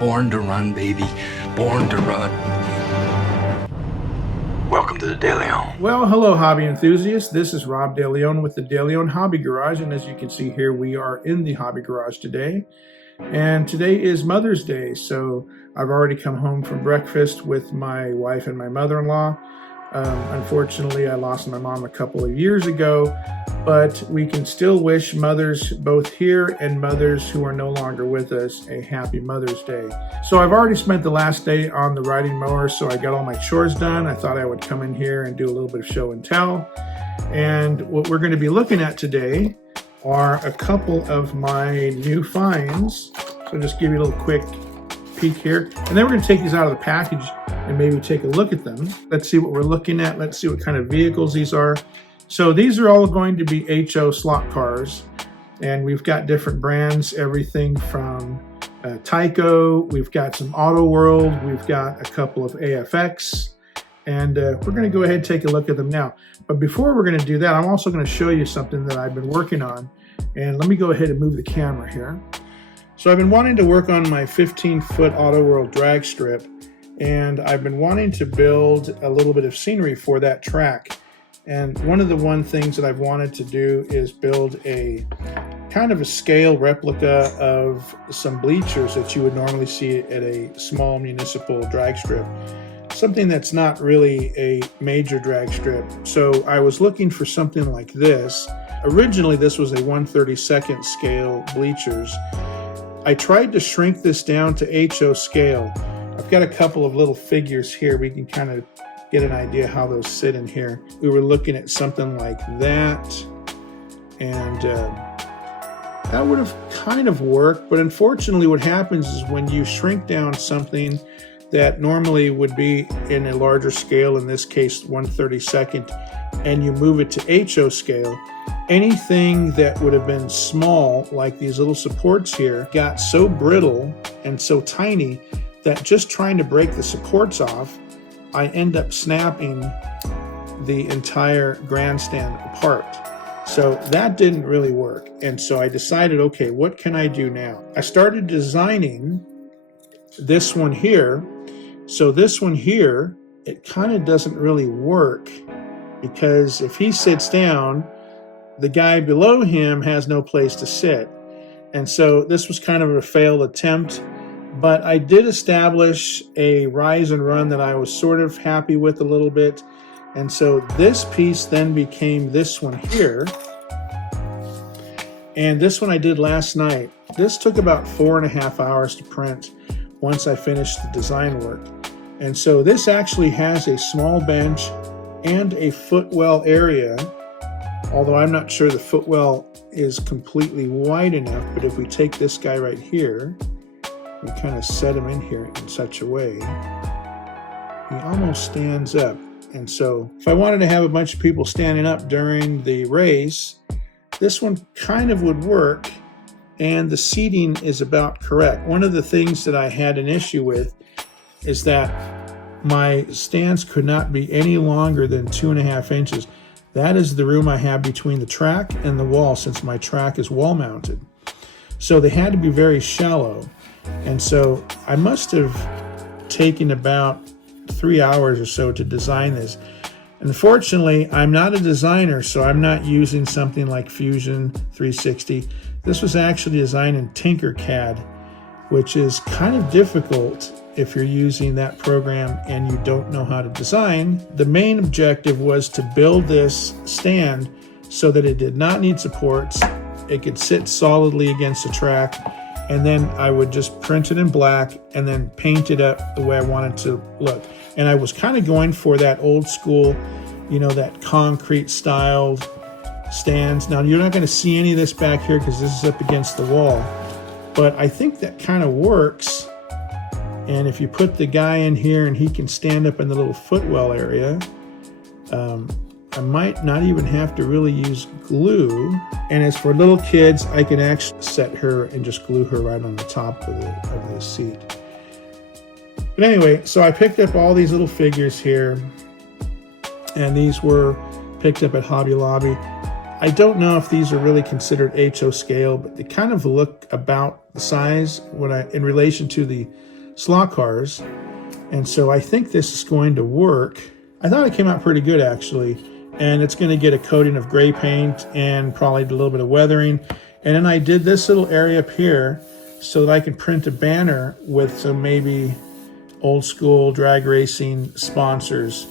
Born to run, baby. Born to run. Welcome to the De Leon. Well, hello, hobby enthusiasts. This is Rob De Leon with the De Leon Hobby Garage, and as you can see here, we are in the hobby garage today. And today is Mother's Day, so I've already come home from breakfast with my wife and my mother-in-law. Unfortunately, I lost my mom a couple of years ago, but we can still wish mothers both here and mothers who are no longer with us a happy Mother's Day. So I've already spent the last day on the riding mower, so I got all my chores done. I thought I would come in here and do a little bit of show and tell. And what we're going to be looking at today are a couple of my new finds. So just give you a little quick peek here. And then we're going to take these out of the package and maybe take a look at them. Let's see what we're looking at. Let's see what kind of vehicles these are. So these are all going to be HO slot cars, and we've got different brands, everything from Tyco, we've got some Auto World, we've got a couple of AFX, and we're going to go ahead and take a look at them now. But before we're going to do that, I'm also going to show you something that I've been working on, and let me go ahead and move the camera here. So I've been wanting to work on my 15-foot Auto World drag strip, and I've been wanting to build a little bit of scenery for that track. And one of the things that I've wanted to do is build a kind of a scale replica of some bleachers that you would normally see at a small municipal drag strip. Something that's not really a major drag strip. So I was looking for something like this. Originally, this was a 1/32 scale bleachers. I tried to shrink this down to HO scale. I've got a couple of little figures here. We can kind of get an idea how those sit in here. We were looking at something like that, and that would have kind of worked, but unfortunately what happens is when you shrink down something that normally would be in a larger scale, in this case 1/32, and you move it to HO scale, anything that would have been small, like these little supports here, got so brittle and so tiny that just trying to break the supports off, I end up snapping the entire grandstand apart. So that didn't really work. And so I decided, okay, what can I do now? I started designing this one here. So this one here, it kind of doesn't really work, because if he sits down, the guy below him has no place to sit. And so this was kind of a failed attempt. But I did establish a rise and run that I was sort of happy with a little bit. And so this piece then became this one here. And this one I did last night. This took about 4.5 hours to print once I finished the design work. And so this actually has a small bench and a footwell area, although I'm not sure the footwell is completely wide enough. But if we take this guy right here, we kind of set him in here in such a way, he almost stands up. And so if I wanted to have a bunch of people standing up during the race, this one kind of would work, and the seating is about correct. One of the things that I had an issue with is that my stands could not be any longer than 2.5 inches. That is the room I have between the track and the wall, since my track is wall mounted. So they had to be very shallow. And so I must have taken about 3 hours or so to design this. Unfortunately, I'm not a designer, so I'm not using something like Fusion 360. This was actually designed in Tinkercad, which is kind of difficult if you're using that program and you don't know how to design. The main objective was to build this stand so that it did not need supports. It could sit solidly against the track, and then I would just print it in black and then paint it up the way I wanted to look. And I was kind of going for that old school, that concrete styled stands. Now you're not going to see any of this back here because this is up against the wall, but I think that kind of works. And if you put the guy in here and he can stand up in the little footwell area, I might not even have to really use glue. And as for little kids, I can actually set her and just glue her right on the top of the seat. But anyway, so I picked up all these little figures here, and these were picked up at Hobby Lobby. I don't know if these are really considered HO scale, but they kind of look about the size in relation to the slot cars. And so I think this is going to work. I thought it came out pretty good actually. And it's going to get a coating of gray paint and probably a little bit of weathering. And then I did this little area up here so that I can print a banner with some maybe old school drag racing sponsors.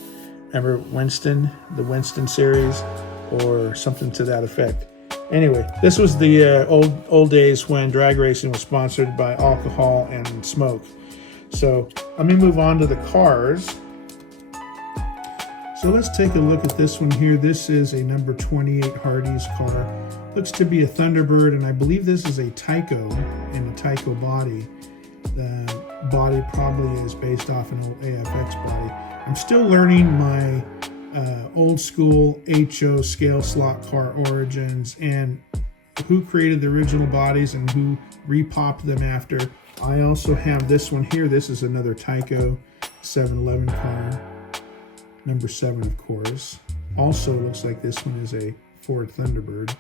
Remember Winston, the Winston series, or something to that effect. Anyway, this was the old days when drag racing was sponsored by alcohol and smoke. So let me move on to the cars. So let's take a look at this one here. This is a number 28 Hardee's car. Looks to be a Thunderbird, and I believe this is a Tyco and a Tyco body. The body probably is based off an old AFX body. I'm still learning my old school HO scale slot car origins and who created the original bodies and who repopped them after. I also have this one here. This is another Tyco 711 car. Number 7, of course. Also looks like this one is a Ford Thunderbird.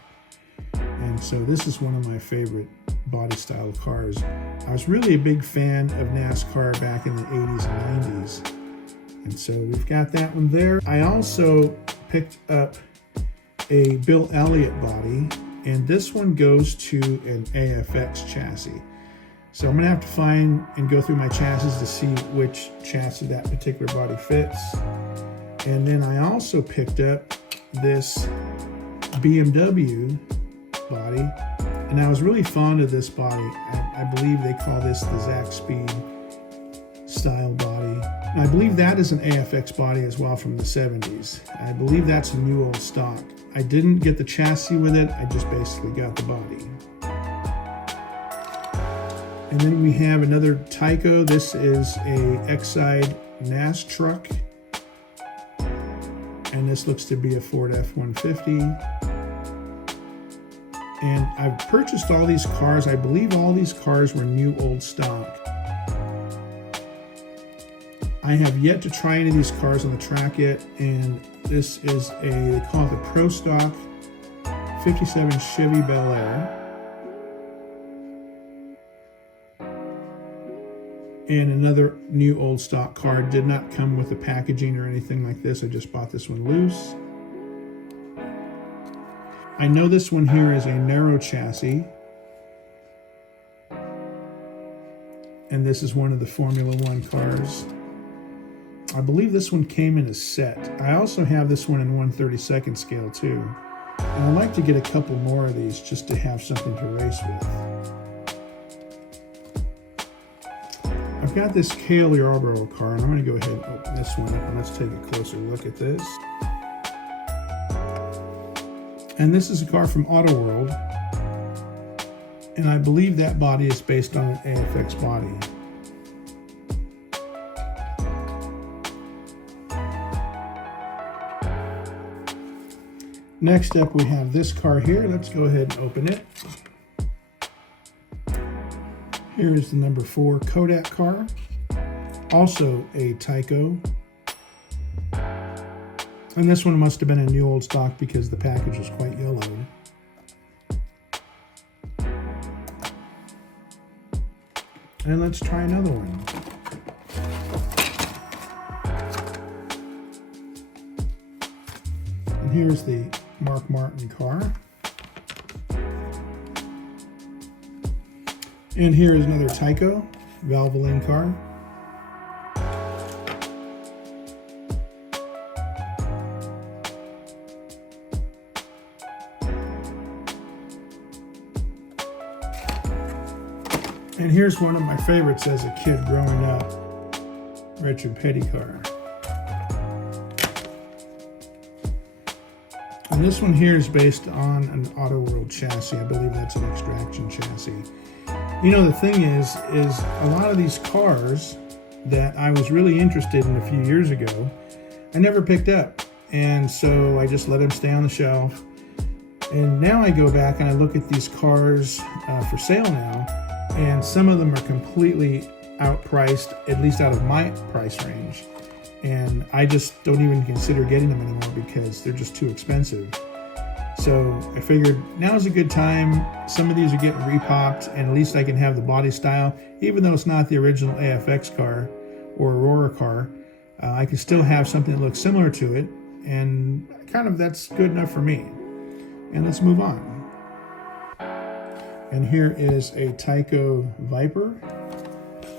And so this is one of my favorite body style cars. I was really a big fan of NASCAR back in the 80s and 90s. And so we've got that one there. I also picked up a Bill Elliott body, and this one goes to an AFX chassis. So I'm gonna have to find and go through my chassis to see which chassis that particular body fits. And then I also picked up this BMW body, and I was really fond of this body. I believe they call this the Zach Speed style body. And I believe that is an AFX body as well from the 70s. I believe that's a new old stock. I didn't get the chassis with it, I just basically got the body. And then we have another Tyco. This is a Exide NAS truck. And this looks to be a Ford F-150. And I've purchased all these cars. I believe all these cars were new old stock. I have yet to try any of these cars on the track yet, and this is they call it the Pro Stock 57 Chevy Bel Air. And another new old stock car. Did not come with the packaging or anything like this. I just bought this one loose. I know this one here is a narrow chassis. And this is one of the Formula One cars. I believe this one came in a set. I also have this one in 1/32 scale too. And I'd like to get a couple more of these just to have something to race with. I've got this Cale Yarborough car, and I'm going to go ahead and open this one up and let's take a closer look at this. And this is a car from Auto World, and I believe that body is based on an AFX body. Next up we have this car here. Let's go ahead and open it. Here is the number 4 Kodak car, also a Tyco. And this one must have been a new old stock because the package was quite yellowed. And let's try another one. And here's the Mark Martin car. And here is another Tyco Valvoline car. And here's one of my favorites as a kid growing up, Richard Petty car. And this one here is based on an Auto World chassis. I believe that's an extraction chassis. You know, the thing is a lot of these cars that I was really interested in a few years ago, I never picked up. And so I just let them stay on the shelf. And now I go back and I look at these cars for sale now, and some of them are completely outpriced, at least out of my price range. And I just don't even consider getting them anymore because they're just too expensive. So I figured now's a good time. Some of these are getting repopped, and at least I can have the body style, even though it's not the original AFX car or Aurora car. I can still have something that looks similar to it, and kind of that's good enough for me. And let's move on. And here is a Tyco Viper.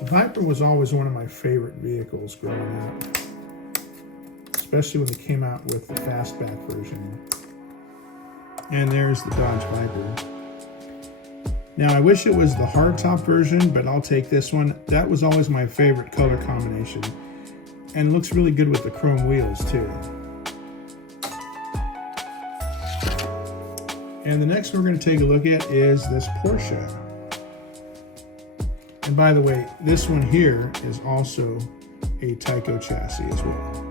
The Viper was always one of my favorite vehicles growing up, especially when they came out with the fastback version. And there's the Dodge Viper. Now, I wish it was the hardtop version, but I'll take this one. That was always my favorite color combination. And it looks really good with the chrome wheels, too. And the next one we're going to take a look at is this Porsche. And by the way, this one here is also a Tyco chassis as well.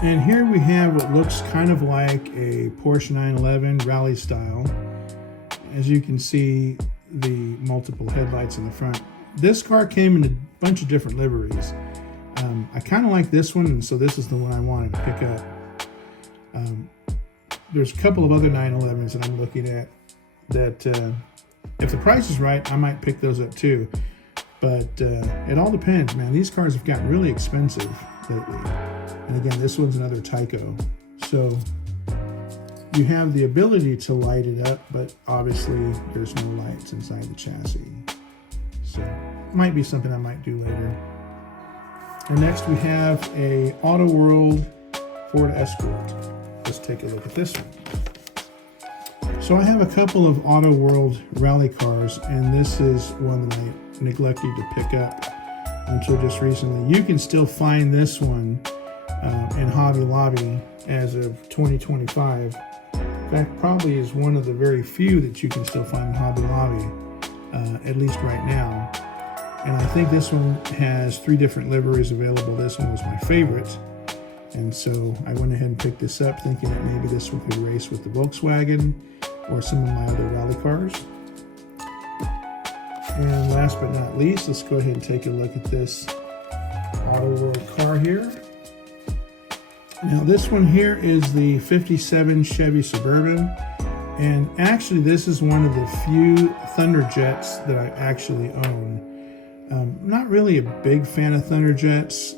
And here we have what looks kind of like a Porsche 911 rally style. As you can see, the multiple headlights in the front. This car came in a bunch of different liveries. I kind of like this one, and so this is the one I wanted to pick up. There's a couple of other 911s that I'm looking at that if the price is right, I might pick those up too. But it all depends, man. These cars have gotten really expensive lately. And again, this one's another Tyco. So you have the ability to light it up, but obviously there's no lights inside the chassis. So it might be something I might do later. And next we have a Auto World Ford Escort. Let's take a look at this one. So I have a couple of Auto World rally cars, and this is one that I neglected to pick up until just recently. You can still find this one in Hobby Lobby as of 2025. In fact, probably is one of the very few that you can still find in Hobby Lobby, at least right now. And I think this one has 3 different liveries available. This one was my favorite. And so I went ahead and picked this up thinking that maybe this one could race with the Volkswagen or some of my other rally cars. And last but not least, let's go ahead and take a look at this Auto World car here. Now this one here is the 57 Chevy Suburban. And actually this is one of the few Thunderjets that I actually own. Not really a big fan of Thunderjets.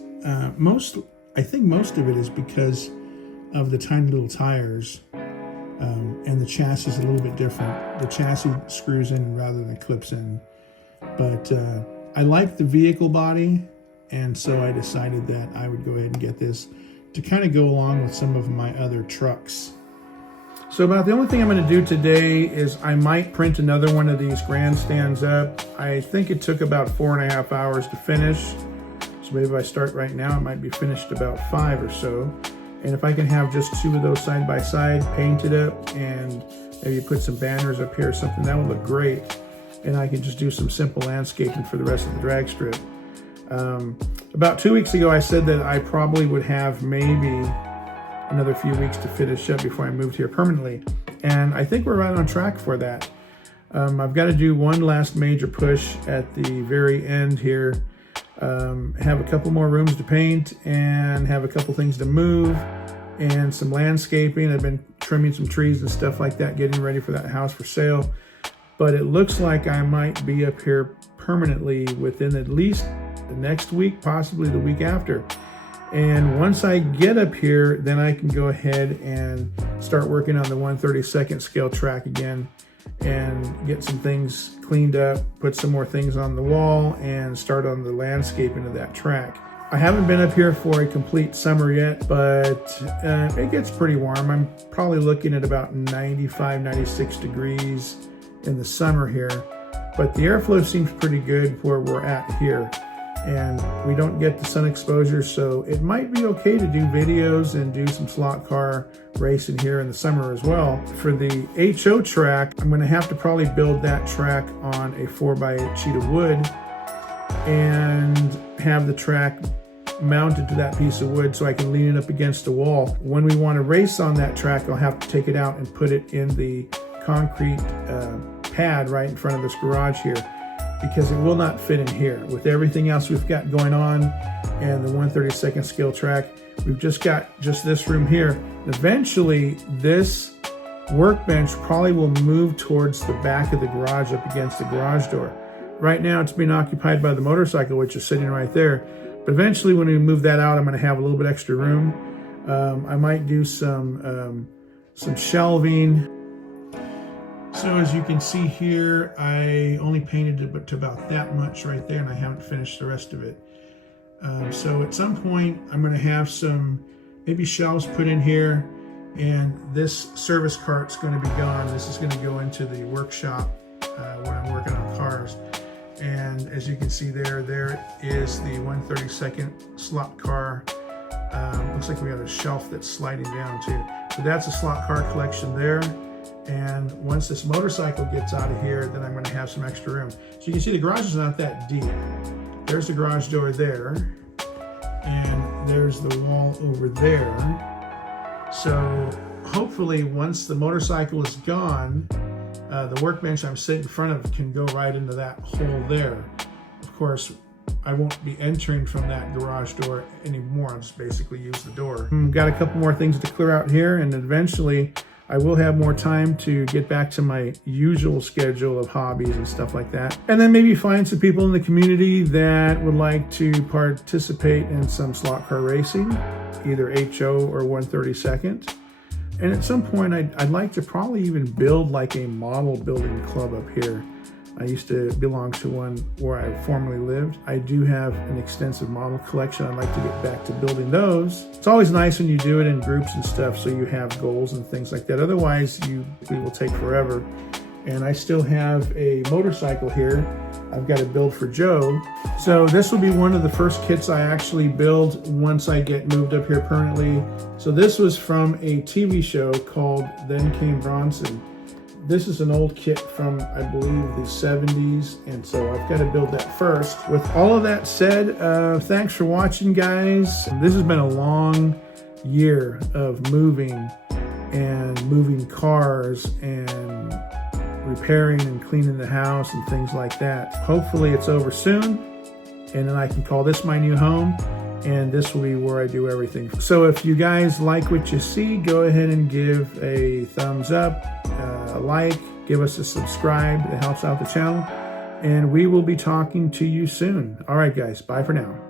I think most of it is because of the tiny little tires, and the chassis is a little bit different. The chassis screws in rather than clips in. But I like the vehicle body, and so I decided that I would go ahead and get this to kind of go along with some of my other trucks. So about the only thing I'm going to do today is I might print another one of these grandstands up. I think it took about 4.5 hours to finish. So maybe if I start right now, it might be finished about 5 or so. And if I can have just 2 of those side by side, painted up, and maybe put some banners up here or something, that would look great. And I can just do some simple landscaping for the rest of the drag strip. About 2 weeks ago, I said that I probably would have maybe another few weeks to finish up before I moved here permanently. And I think we're right on track for that. I've got to do one last major push at the very end here. Have a couple more rooms to paint and have a couple things to move and some landscaping. I've been trimming some trees and stuff like that, getting ready for that house for sale. But it looks like I might be up here permanently within at least the next week, possibly the week after. And once I get up here, then I can go ahead and start working on the 1/32 scale track again and get some things cleaned up, put some more things on the wall, and start on the landscaping of that track. I haven't been up here for a complete summer yet, but it gets pretty warm. I'm probably looking at about 95, 96 degrees in the summer here, but the airflow seems pretty good where we're at here. And we don't get the sun exposure, so it might be okay to do videos and do some slot car racing here in the summer as well. For the HO track, I'm going to have to probably build that track on a 4x8 sheet of wood and have the track mounted to that piece of wood so I can lean it up against the wall. When we want to race on that track, I'll have to take it out and put it in the concrete pad right in front of this garage here, because it will not fit in here. With everything else we've got going on and the 1/32 scale track, we've just got this room here. Eventually, this workbench probably will move towards the back of the garage up against the garage door. Right now it's being occupied by the motorcycle, which is sitting right there. But eventually when we move that out, I'm going to have a little bit extra room. I might do some shelving. So as you can see here, I only painted it to about that much right there, and I haven't finished the rest of it. So at some point, I'm going to have some maybe shelves put in here, and this service cart's going to be gone. This is going to go into the workshop when I'm working on cars. And as you can see there is the 132nd slot car. Looks like we have a shelf that's sliding down too. So that's a slot car collection there. And once this motorcycle gets out of here, then I'm going to have some extra room. So you can see the garage is not that deep. There's the garage door there, and there's the wall over there. So hopefully once the motorcycle is gone, the workbench I'm sitting in front of can go right into that hole there. Of course, I won't be entering from that garage door anymore. I'll just basically use the door. Got a couple more things to clear out here, and eventually I will have more time to get back to my usual schedule of hobbies and stuff like that. And then maybe find some people in the community that would like to participate in some slot car racing, either HO or 132nd. And at some point, I'd like to probably even build like a model building club up here. I used to belong to one where I formerly lived. I do have an extensive model collection. I'd like to get back to building those. It's always nice when you do it in groups and stuff, so you have goals and things like that. Otherwise, it will take forever. And I still have a motorcycle here I've got to build for Joe. So this will be one of the first kits I actually build once I get moved up here permanently. So this was from a TV show called Then Came Bronson. This is an old kit from, I believe, the 70s, and so I've got to build that first. With all of that said, thanks for watching, guys. This has been a long year of moving cars and repairing and cleaning the house and things like that. Hopefully it's over soon, and then I can call this my new home, and this will be where I do everything. So if you guys like what you see, go ahead and give a thumbs up, a like, give us a subscribe. It helps out the channel, and we will be talking to you soon. All right, guys, bye for now.